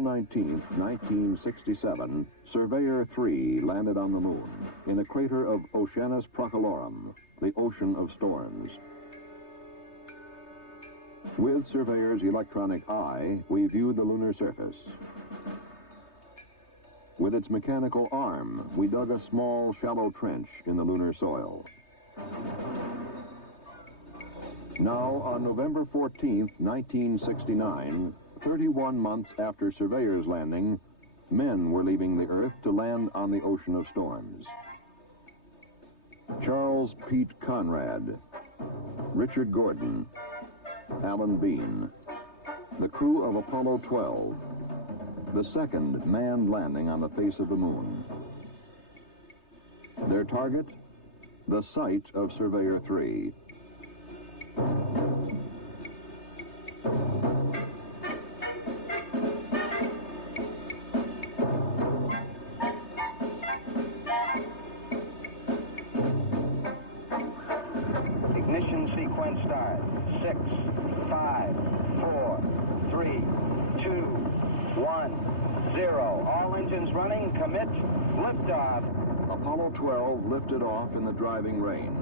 April 19, 1967, Surveyor 3 landed on the moon in a crater of Oceanus Procellarum, the ocean of storms. With Surveyor's electronic eye, we viewed the lunar surface. With its mechanical arm, we dug a small, shallow trench in the lunar soil. Now, on November 14, 1969, 31 months after Surveyor's landing, men were leaving the Earth to land on the ocean of storms. Charles Pete Conrad, Richard Gordon, Alan Bean, the crew of Apollo 12, the second manned landing on the face of the moon. Their target? The site of Surveyor 3. Ignition sequence start. 6, 5, 4, 3, 2, 1, 0. All engines running. Commit. Liftoff. Apollo 12 lifted off in the driving rain.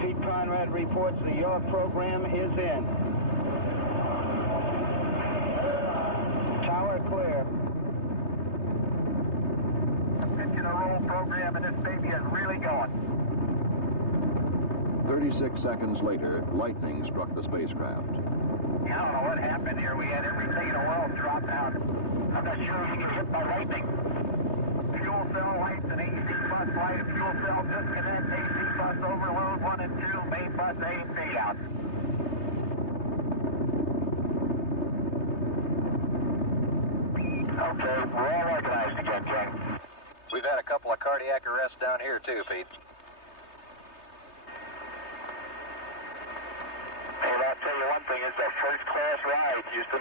Pete Conrad reports that your program is in. Tower clear. Engine roll program, and this baby is really going. 36 seconds later, lightning struck the spacecraft. I don't know what happened here. We had everything in the world drop out. I'm not sure if you get hit by lightning. Fuel cell lights and AC bus light. Fuel cell disconnect. AC bus overload 1 and 2. Main bus A and B out. Okay, we're all organized again, King. We've had a couple of cardiac arrests down here too, Pete. Hey, I'll tell you one thing, it's a first-class ride, Houston.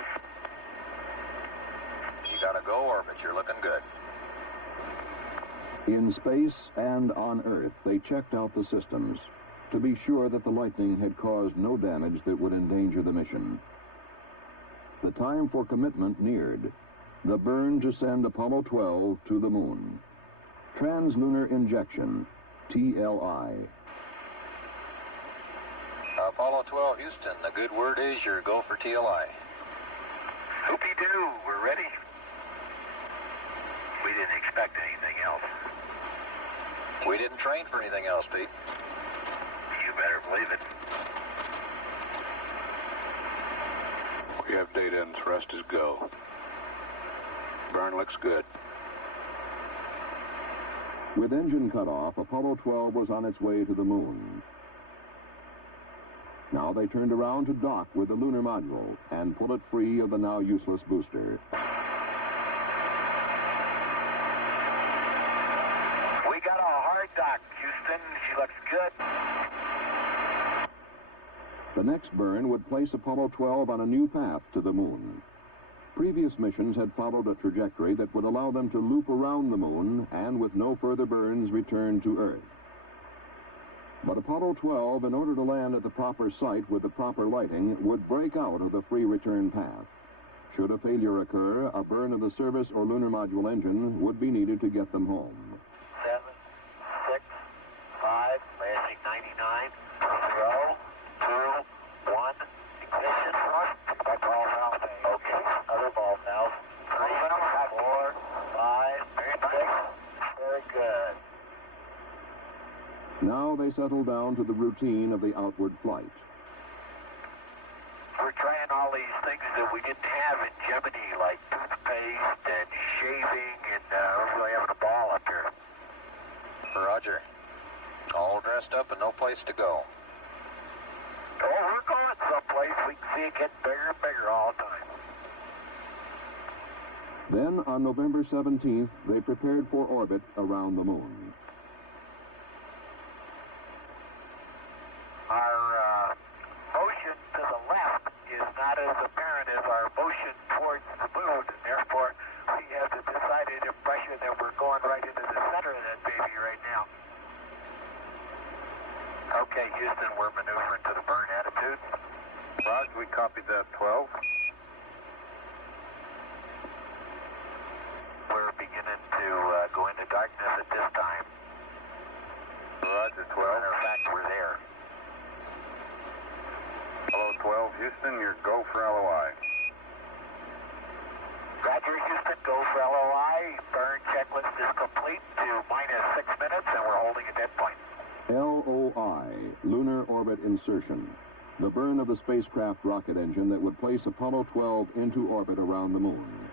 You gotta go, Orbit. You're looking good. In space and on Earth, they checked out the systems to be sure that the lightning had caused no damage that would endanger the mission. The time for commitment neared. The burn to send Apollo 12 to the moon. Translunar injection, TLI. Apollo 12, Houston. The good word is your go for TLI. Hoopy-doo, we're ready. We didn't expect anything else. We didn't train for anything else, Pete. You better believe it. We have data and thrust is go. Burn looks good. With engine cut off, Apollo 12 was on its way to the moon. Now they turned around to dock with the lunar module and pull it free of the now useless booster. We got a hard dock, Houston. She looks good. The next burn would place Apollo 12 on a new path to the moon. Previous missions had followed a trajectory that would allow them to loop around the moon and, with no further burns, return to Earth. But Apollo 12, in order to land at the proper site with the proper lighting, would break out of the free return path. Should a failure occur, a burn of the service or lunar module engine would be needed to get them home. 7, 6, 5, landing 99, 0, 2, 1, ignition, that ball now. Okay, other ball now. 3, 4, 5, 6, very good. Now they settle down to the routine of the outward flight. We're trying all these things that we didn't have in Gemini, like toothpaste and shaving, and we're really having a ball up here. Roger. All dressed up and no place to go. Oh, we're going someplace. We can see it getting bigger and bigger all the time. Then, on November 17th, they prepared for orbit around the moon. Our motion to the left is not as apparent as our motion towards the moon, and therefore we have the decided impression that we're going right into the center of that baby right now. Okay, Houston, we're maneuvering to the burn attitude. Roger, we copied that 12. 12, Houston, you're go for LOI. Roger, Houston, go for LOI. Burn checklist is complete to -6 minutes, and we're holding at that point. LOI, Lunar Orbit Insertion. The burn of the spacecraft rocket engine that would place Apollo 12 into orbit around the moon.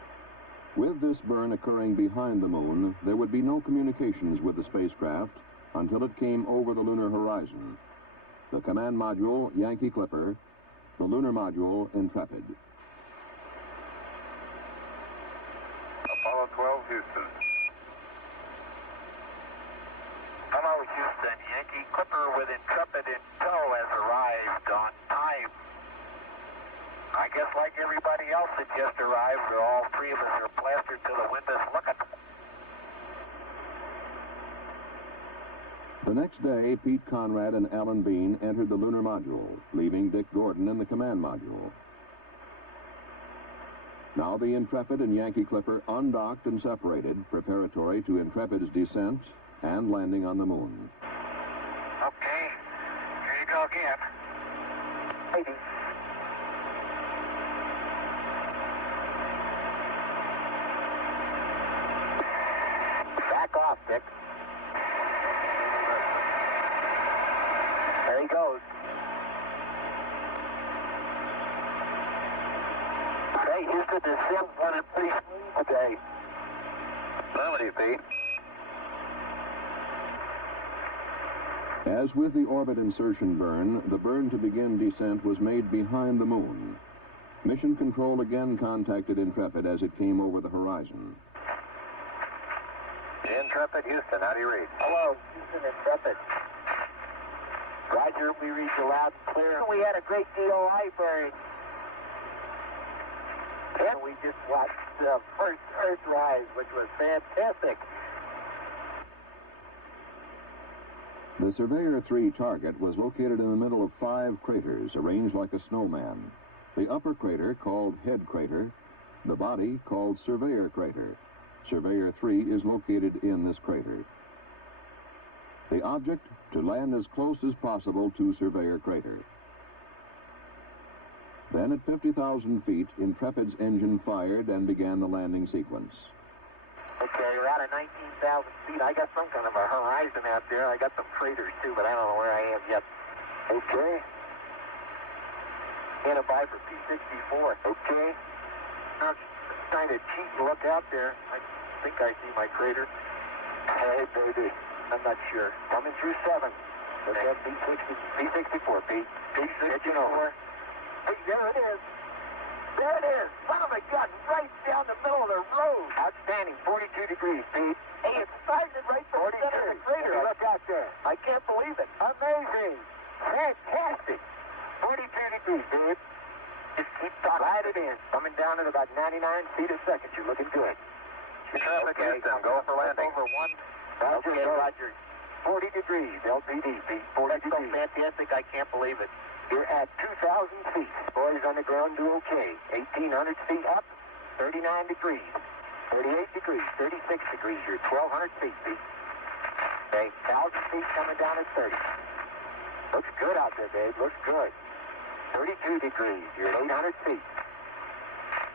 With this burn occurring behind the moon, there would be no communications with the spacecraft until it came over the lunar horizon. The command module, Yankee Clipper, the lunar module, Intrepid. Apollo 12, Houston. Hello, Houston. Yankee Clipper with Intrepid in tow has arrived on time. I guess like everybody else that just arrived, all three of us are plastered to the windows looking. The next day, Pete Conrad and Alan Bean entered the lunar module, leaving Dick Gordon in the command module. Now the Intrepid and Yankee Clipper undocked and separated, preparatory to Intrepid's descent and landing on the moon. Okay, here you go again. Maybe. Back off, Dick. There he goes. Hey, Houston, the sim running pretty smooth today. Affirmative, Pete. As with the orbit insertion burn, the burn to begin descent was made behind the moon. Mission Control again contacted Intrepid as it came over the horizon. Intrepid, Houston, how do you read? Hello, Houston Intrepid. Roger, we read you loud and clear. We had a great DOI burn. And we just watched the first Earthrise, which was fantastic. The Surveyor 3 target was located in the middle of 5 craters arranged like a snowman. The upper crater, called Head Crater, the body, called Surveyor Crater. Surveyor 3 is located in this crater. The object, to land as close as possible to Surveyor Crater. Then at 50,000 feet, Intrepid's engine fired and began the landing sequence. Okay, we're out of 19,000 feet. I got some kind of a horizon out there. I got some craters too, but I don't know where I am yet. Okay. And a buy for P64. Okay. I'm trying to cheat and look out there. I think I see my crater. Hey, baby. I'm not sure. Coming through 7. Look at P64, Pete. P64. Hey, there it is. There it is. Son of a gun, right down the middle of the road. Outstanding. 42 degrees, Pete. Hey, it's started right from the center of the crater. Hey, look out there. I can't believe it. Amazing. Fantastic. 42 degrees, dude. Just keep talking. Ride it in. Coming down at about 99 feet a second. You're looking good. Intrepid, Houston, go for landing. Over 1. Roger, okay, Roger. 40 degrees, LPD, Pete. 40 degrees. So fantastic, I can't believe it. You're at 2,000 feet. Boys on the ground do okay. 1,800 feet up, 39 degrees. 38 degrees, 36 degrees. You're 1,200 feet, Pete. Okay, 1,000 feet coming down at 30. Looks good out there, babe. Looks good. 32 degrees. You're at 800 feet.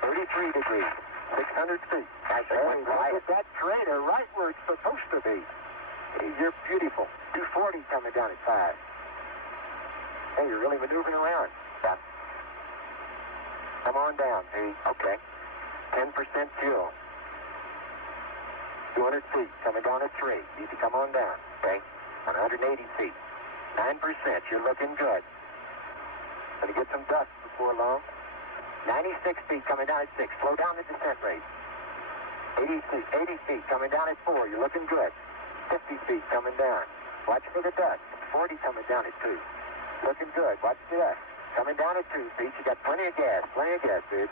33 degrees. 600 feet. Hey, look at that crater right where it's supposed to be. Hey, you're beautiful. 240 coming down at 5. Hey, you're really maneuvering around. Yeah. Come on down, Pete. Okay. 10% fuel. 200 feet. Coming down at 3. Need to come on down. Okay. 180 feet. 9%. You're looking good. Gonna get some dust before long. 96 feet coming down at 6. Slow down the descent rate. 80 feet coming down at 4. You're looking good. 50 feet coming down. Watch for the dust. 40 coming down at 2. Looking good. Watch the dust. Coming down at 2 feet. You got plenty of gas, dude.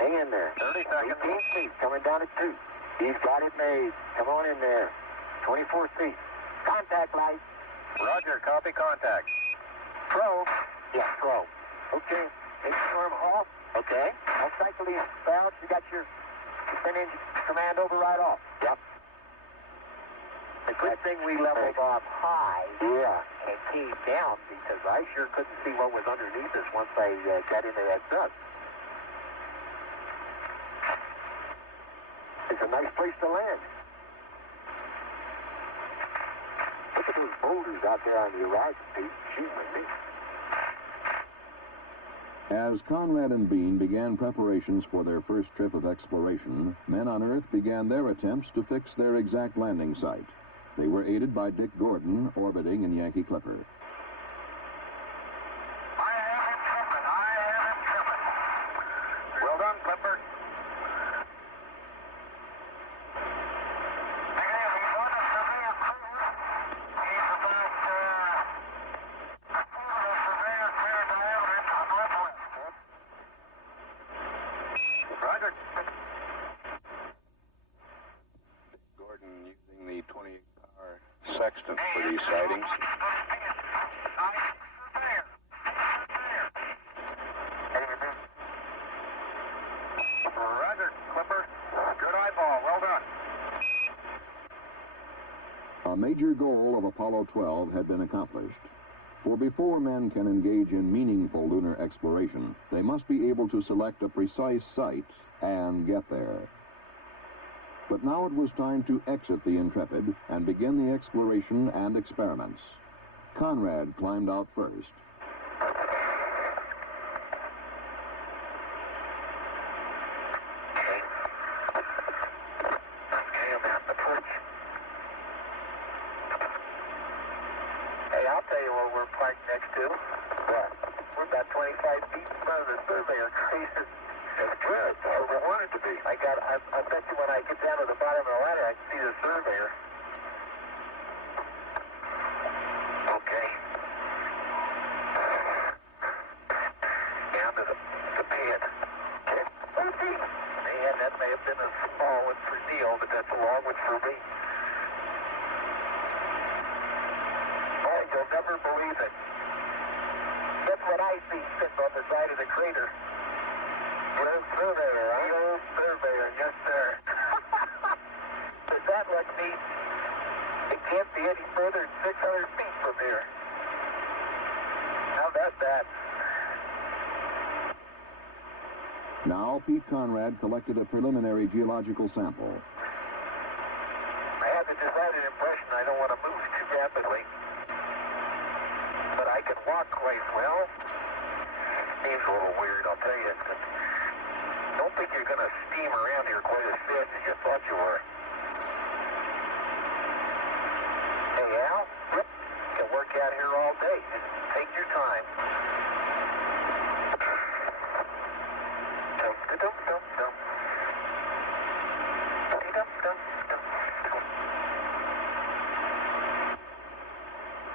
Hang in there. 30 seconds. 18 feet coming down at 2. He's got it made. Come on in there. 24 feet. Contact light. Roger, copy contact. Pro. Yeah, pro. Okay. Storm off. Okay. I'll cycle these valves. You got your engine command override off. Yep. a good thing we leveled off high and came down, because I sure couldn't see what was underneath us once I got into that dust. It's a nice place to land. Look at those boulders out there on the horizon, Pete. Gee, with me. As Conrad and Bean began preparations for their first trip of exploration, men on Earth began their attempts to fix their exact landing site. They were aided by Dick Gordon, orbiting in Yankee Clipper. Well done, Clipper. Roger. Gordon using the 28-power sextant for these sightings. Roger, Clipper. Good eyeball. Well done. A major goal of Apollo 12 had been accomplished. For before men can engage in meaningful lunar exploration, they must be able to select a precise site and get there. But now it was time to exit the Intrepid and begin the exploration and experiments. Conrad climbed out first. Hey, I'll tell you what we're parked next to. What? We're about 25 feet in front of the surveyor crater. That's good. That's where we want it to be. I bet you when I get down to the bottom of the ladder, I can see the surveyor. Okay. Down to the pit. Man, that may have been a small one for Neil, but that's a long one for me. Oh, you'll never believe it. That's what I see sitting on the side of the crater. The old surveyor, huh? The old surveyor, yes, sir. Does that look neat? It can't be any further than 600 feet from here. How about that? Now, Pete Conrad collected a preliminary geological sample. I have the decided impression I don't want to move too rapidly. But I can walk quite well. Seems a little weird, I'll tell you. Don't think you're going to steam around here quite as fast as you thought you were. Hey, Al, you can work out here all day. Just take your time. Dum-de-dum-dum-dum. Dum-de-dum-dum-dum.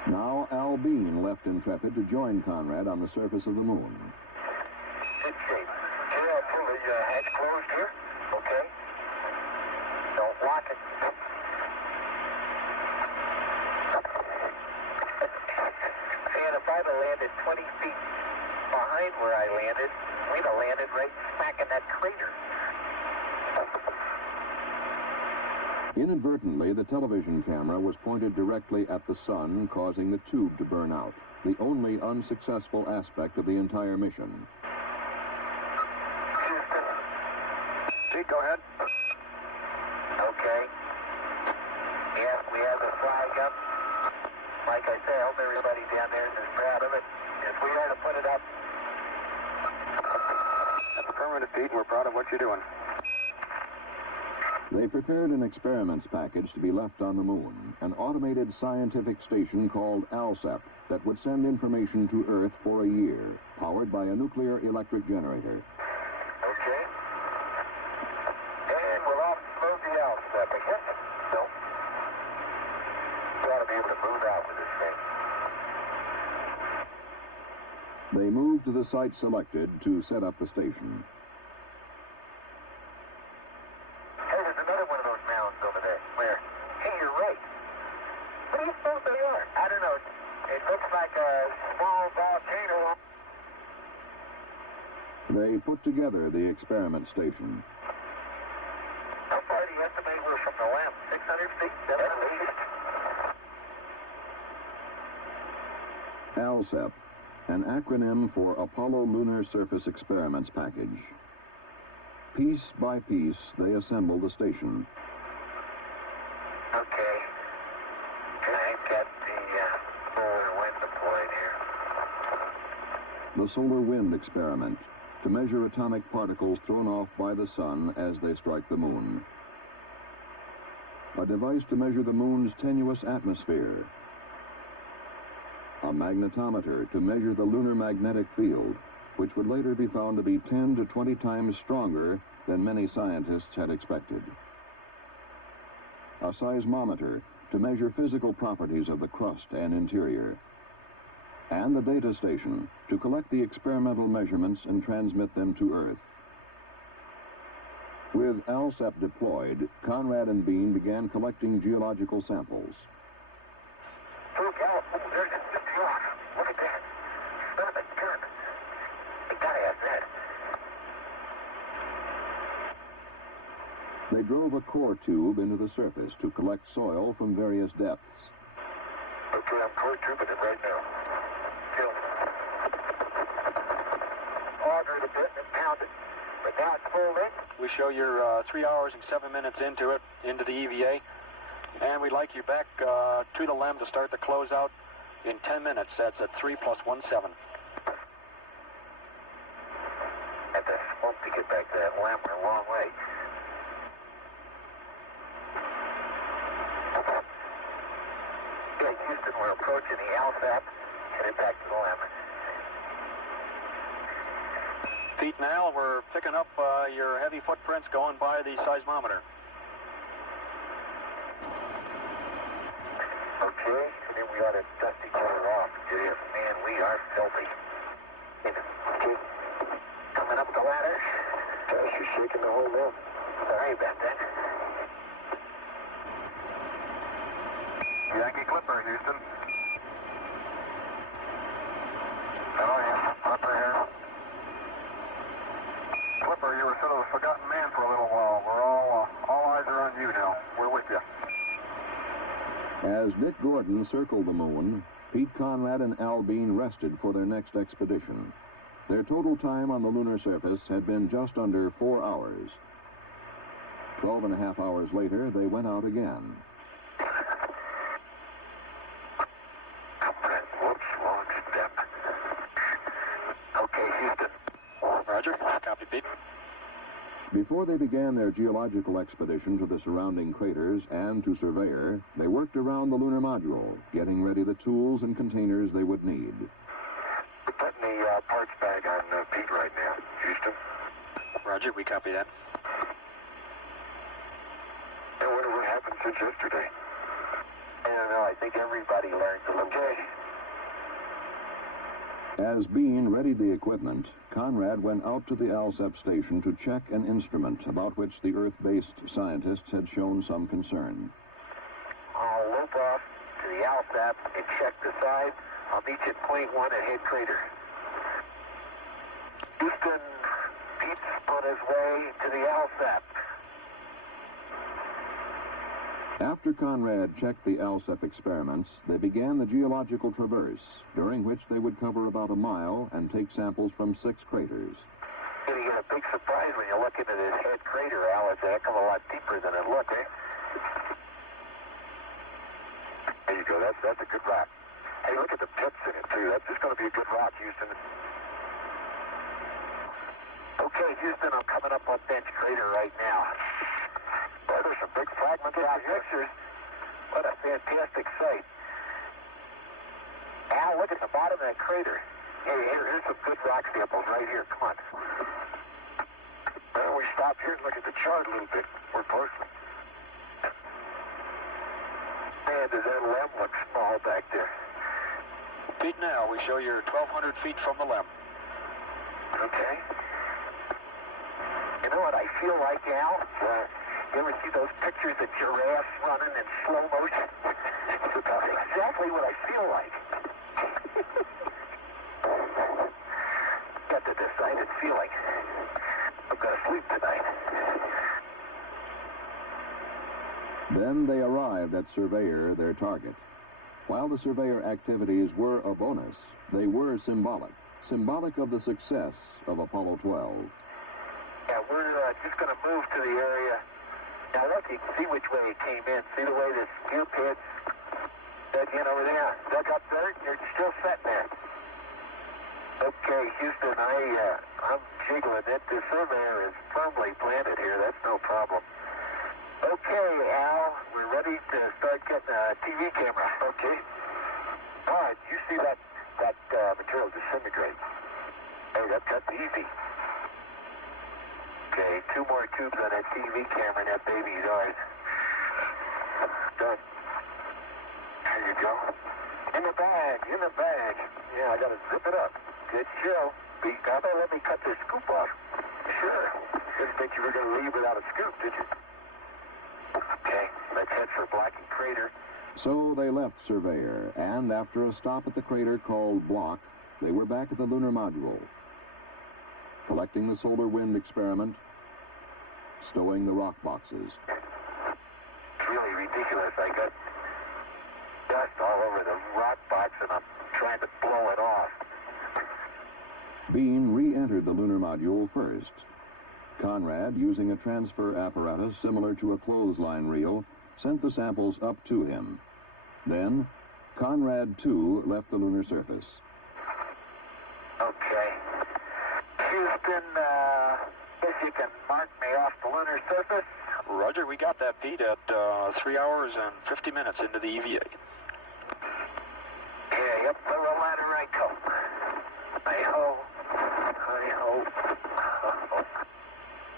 Now, Al Bean left Intrepid to join Conrad on the surface of the moon. Good shape. Here, I'll pull the hatch closed here. Okay. Don't lock it. And if I'd have landed 20 feet behind where I landed, we'd have landed right smack in that crater. Inadvertently, the television camera was pointed directly at the sun, causing the tube to burn out, the only unsuccessful aspect of the entire mission. Pete, go ahead. Okay. Yes, we have the flag up. Like I say, I hope everybody down there is proud of it. If we are to put it up. That's affirmative, Pete. We're proud of what you're doing. They prepared an experiments package to be left on the moon, an automated scientific station called ALSEP that would send information to Earth for a year, powered by a nuclear electric generator. Okay. And we'll offload the ALSEP again. Nope. We ought to be able to move out with this thing. They moved to the site selected to set up the station. Hey, there's another one of those mounds over there. Where? Hey, you're right. What do you suppose they are? I don't know. It looks like a small volcano. They put together the experiment station. How far do you estimate we're from the lamp? 600 feet? 700 feet? ALSEP, an acronym for Apollo Lunar Surface Experiments Package. Piece by piece, they assemble the station. Okay. I got the solar wind deployed here. The solar wind experiment, to measure atomic particles thrown off by the sun as they strike the moon. A device to measure the moon's tenuous atmosphere. A magnetometer to measure the lunar magnetic field, which would later be found to be 10 to 20 times stronger than many scientists had expected. A seismometer to measure physical properties of the crust and interior. And the data station to collect the experimental measurements and transmit them to Earth. With ALSEP deployed, Conrad and Bean began collecting geological samples. There's the rock. Look at that. Look at the dirt. They gotta have that. They drove a core tube into the surface to collect soil from various depths. Okay, I'm core tubing it right now. Still. Auger it a bit and pound it. But now it's full length. We show you're 3 hours and 7 minutes into it, into the EVA. And we'd like you back to the LEM to start the closeout in 10 minutes. That's at 3 + 1 7. Had to smoke to get back to that LEM. We're a long way. Okay, Houston, we're approaching the ALSEP. Headed back to the LEM. Pete and Al, we're picking up your heavy footprints going by the seismometer. Okay, and then we ought to dust each other off. Man, we are filthy. Okay, coming up the ladder. Gosh, you're shaking the whole room. Sorry about that. Yankee Clipper, Houston. Oh, yeah, Clipper here. Clipper, you were sort of a forgotten man for a little while. We're all eyes are on you now. We're with you. As Dick Gordon circled the moon, Pete Conrad and Al Bean rested for their next expedition. Their total time on the lunar surface had been just under 4 hours. 12.5 hours later, they went out again. Whoops, wrong step. Okay, Houston. Roger. Copy, Pete. Before they began their geological expedition to the surrounding craters and to Surveyor, they worked around the lunar module, getting ready the tools and containers they would need. We're putting the parts bag on Pete right now. Houston. Roger, we copy that. I wonder what happened since yesterday. I don't know. I think everybody learns a little. Okay. As Bean readied the equipment, Conrad went out to the ALSEP station to check an instrument about which the Earth-based scientists had shown some concern. I'll loop off to the ALSEP and check the side. I'll meet you at point 1 at head crater. Houston, Pete's on his way to the ALSEP. After Conrad checked the ALSEP experiments, they began the geological traverse, during which they would cover about a mile and take samples from 6 craters. You're going to get a big surprise when you look into this head crater, Al. It's a heck of a lot deeper than it looks, eh? There you go. That's a good rock. Hey, look at the pips in it, too. That's just going to be a good rock, Houston. Okay, Houston, I'm coming up on Bench Crater right now. Well, there's some big fragments out pictures. What a fantastic sight. Al, look at the bottom of that crater. Here's some good rock samples right here. Come on. Well, we stop here and look at the chart a little bit. We're close. Man, does that LEM look small back there? Pete, now we show you're 1,200 feet from the LEM. Okay. You know what I feel like, Al? You ever see those pictures of giraffes running in slow motion? That's exactly what I feel like. Got the decided feeling I'm going to sleep tonight. Then they arrived at Surveyor, their target. While the surveyor activities were a bonus, they were symbolic of the success of Apollo 12. Yeah, we're just going to move to the area. Now look, you can see which way it came in. See the way this view pits dug in over there? Dug up dirt, you're still sitting there. Okay, Houston, I'm jiggling it. The surveyor is firmly planted here. That's no problem. Okay, Al, we're ready to start getting a TV camera. Okay. All right, you see that material disintegrate. Hey, that's easy. Okay, 2 more tubes on that TV camera and that baby's ours. Done. There you go. In the bag. Yeah, I gotta zip it up. Good show. How about let me cut this scoop off? Sure. Didn't think you were gonna leave without a scoop, did you? Okay, let's head for Blackie Crater. So they left Surveyor, and after a stop at the crater called Block, they were back at the lunar module, collecting the solar wind experiment, stowing the rock boxes. It's really ridiculous. I got dust all over the rock box, and I'm trying to blow it off. Bean re-entered the lunar module first. Conrad, using a transfer apparatus similar to a clothesline reel, sent the samples up to him. Then, Conrad, too, left the lunar surface. Okay. Houston, if you can mark me off the lunar surface. Roger, we got that, Pete, at 3 hours and 50 minutes into the EVA. Yeah, yep, the ladder right go. Hi-ho.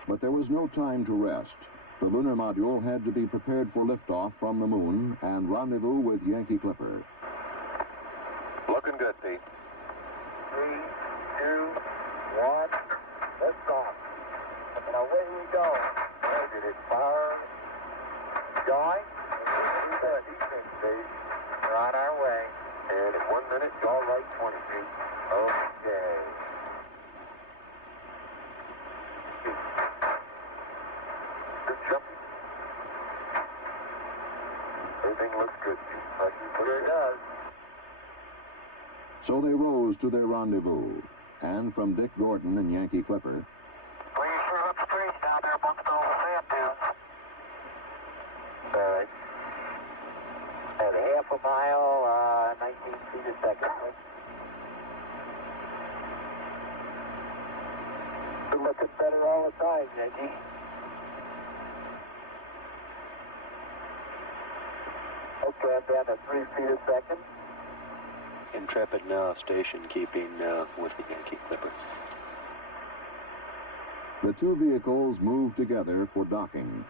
But there was no time to rest. The lunar module had to be prepared for liftoff from the moon and rendezvous with Yankee Clipper. Looking good, Pete. 3, 2, 1, lift off. And away we go. Did it fire? Going? These things, baby. We're on our way. And in 1 minute, all right, 20 feet. Okay. Good jumping. Everything looks good. Sure does. So they rose to their rendezvous, and from Dick Gordon and Yankee Clipper, Well, you sure look straight down there amongst all the sand dunes. All right. At half a mile, 19 feet a second. You're looking better all the time, Yankee. Okay, I'm down to 3 feet a second. Intrepid now station keeping with the Yankee Clipper. the two vehicles moved together for docking.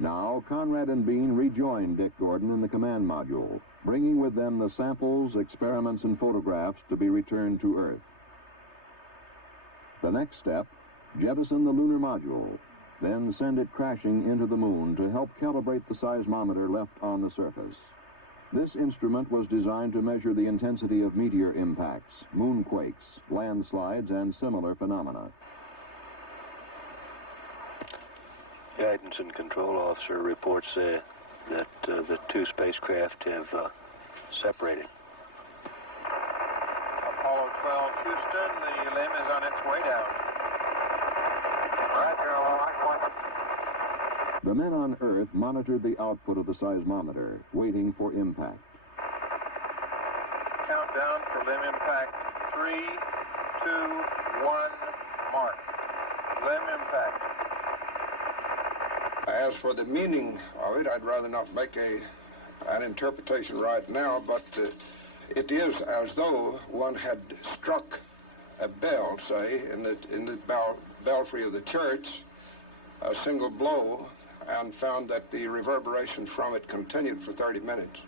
Now, Conrad and Bean rejoined Dick Gordon in the command module, bringing with them the samples, experiments, and photographs to be returned to Earth. The next step, jettison the lunar module, then send it crashing into the moon to help calibrate the seismometer left on the surface. This instrument was designed to measure the intensity of meteor impacts, moonquakes, landslides, and similar phenomena. Guidance and Control Officer reports that the two spacecraft have separated. Apollo 12, Houston, the limb is on its way down. The men on Earth monitored the output of the seismometer, waiting for impact. Countdown for limb impact. 3, 2, 1, mark. Limb impact. As for the meaning of it, I'd rather not make an interpretation right now, but it is as though one had struck a bell, say, in the belfry of the church, a single blow, and found that the reverberation from it continued for 30 minutes.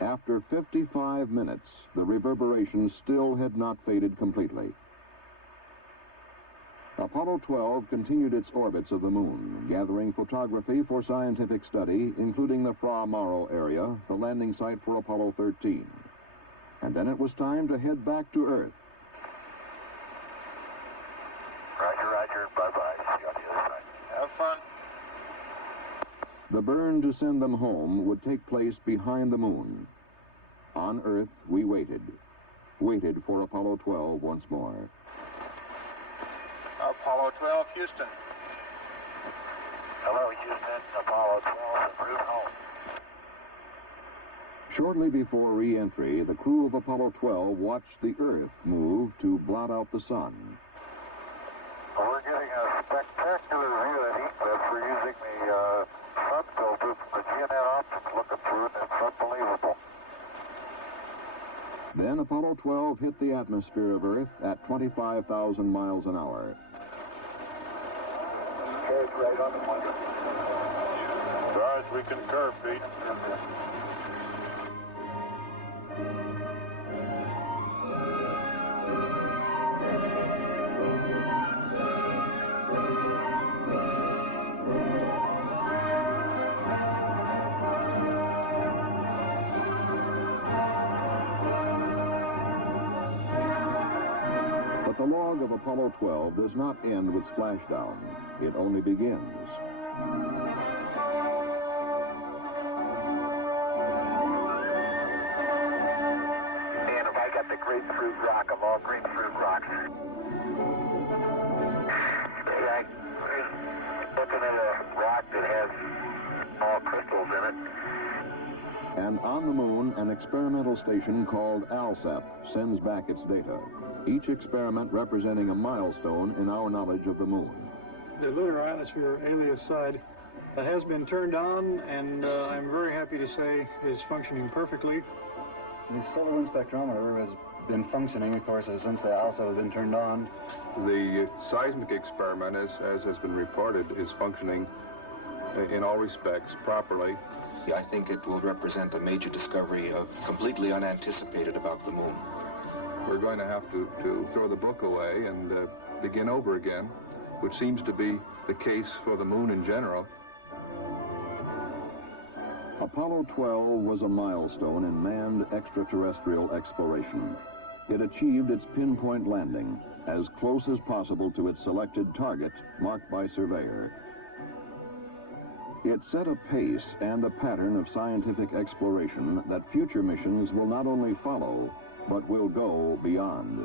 After 55 minutes, the reverberation still had not faded completely. Apollo 12 continued its orbits of the moon, gathering photography for scientific study, including the Fra Mauro area, the landing site for Apollo 13. And then it was time to head back to Earth. Roger, roger. Bye-bye. See you on the other side. Have fun. The burn to send them home would take place behind the moon. On Earth, we waited for Apollo 12 once more. Apollo 12, Houston. Hello, Houston. Apollo 12, en route home. Shortly before re-entry, the crew of Apollo 12 watched the Earth move to blot out the sun. Well, we're getting a spectacular view of that heat cliff. We're using the sun filter from the GNN optics looking through it, and it's unbelievable. Then Apollo 12 hit the atmosphere of Earth at 25,000 miles an hour. It's right on the money. Guys, we concur, Pete. But the log of Apollo 12 does not end with splashdown. It only begins. And if I got the grapefruit rock of all grapefruit rocks. Hey, I'm looking at a rock that has all crystals in it. And on the moon, an experimental station called ALSAP sends back its data. Each experiment representing a milestone in our knowledge of the moon. The lunar ionosphere alias side has been turned on, and I'm very happy to say is functioning perfectly. The solar wind spectrometer has been functioning, of course, since they also have been turned on. The seismic experiment, as has been reported, is functioning in all respects properly. I think it will represent a major discovery of completely unanticipated about the moon. We're going to have to throw the book away and begin over again, which seems to be the case for the moon in general. Apollo 12 was a milestone in manned extraterrestrial exploration. It achieved its pinpoint landing, as close as possible to its selected target, marked by Surveyor. It set a pace and a pattern of scientific exploration that future missions will not only follow, but will go beyond.